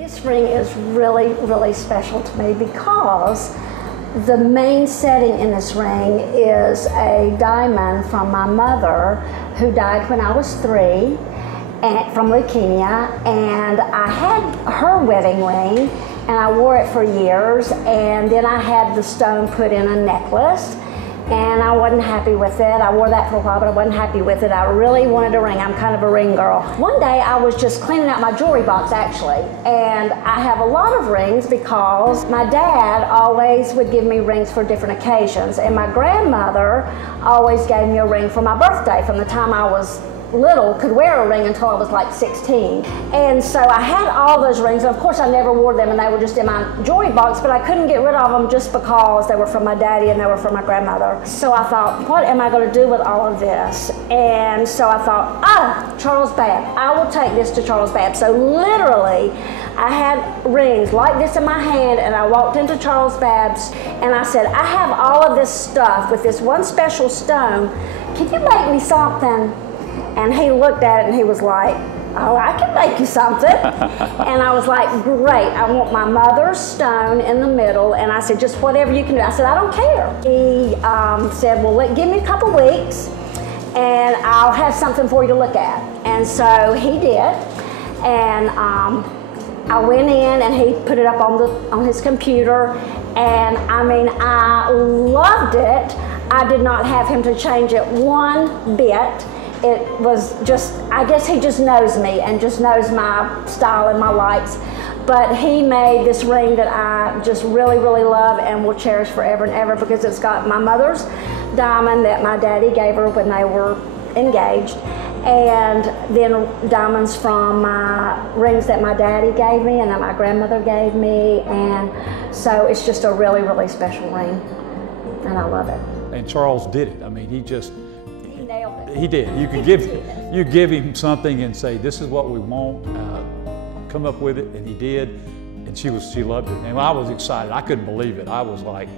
This ring is really, really special to me because the main setting in this ring is a diamond from my mother, who died when I was 3 from leukemia, and I had her wedding ring and I wore it for years, and then I had the stone put in a necklace and I wasn't happy with it. I wore that for a while, but I wasn't happy with it. I really wanted a ring. I'm kind of a ring girl. One day I was just cleaning out my jewelry box, actually, and I have a lot of rings because my dad always would give me rings for different occasions, and my grandmother always gave me a ring for my birthday from the time I was little, could wear a ring until I was like 16. And so I had all those rings, and of course I never wore them, and they were just in my jewelry box, but I couldn't get rid of them just because they were from my daddy and they were from my grandmother. So I thought, what am I going to do with all of this? And so I thought, Charles Babb, I will take this to Charles Babb. So literally, I had rings like this in my hand, and I walked into Charles Babb's and I said, I have all of this stuff with this one special stone. Can you make me something? And he looked at it and he was like, oh, I can make you something. And I was like, great, I want my mother's stone in the middle. And I said, just whatever you can do. I said, I don't care. He said, well, give me a couple weeks and I'll have something for you to look at. And so he did. And I went in and he put it up on his computer. And I mean, I loved it. I did not have him to change it one bit. It was just, I guess he just knows me and just knows my style and my likes. But he made this ring that I just really, really love and will cherish forever and ever, because it's got my mother's diamond that my daddy gave her when they were engaged, and then diamonds from my rings that my daddy gave me and that my grandmother gave me. And so it's just a really, really special ring, and I love it. And Charles did it. I mean, he nailed it. He did. You give him something and say, this is what we want, come up with it, and he did, and she loved it. And I was excited. I couldn't believe it. I was like,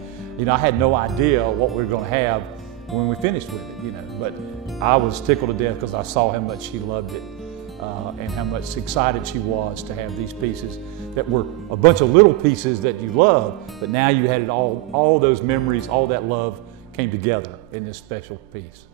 I had no idea what we were going to have when we finished with it, but I was tickled to death because I saw how much she loved it and how much excited she was to have these pieces that were a bunch of little pieces that you loved, but now you had it all those memories, all that love came together in this special piece.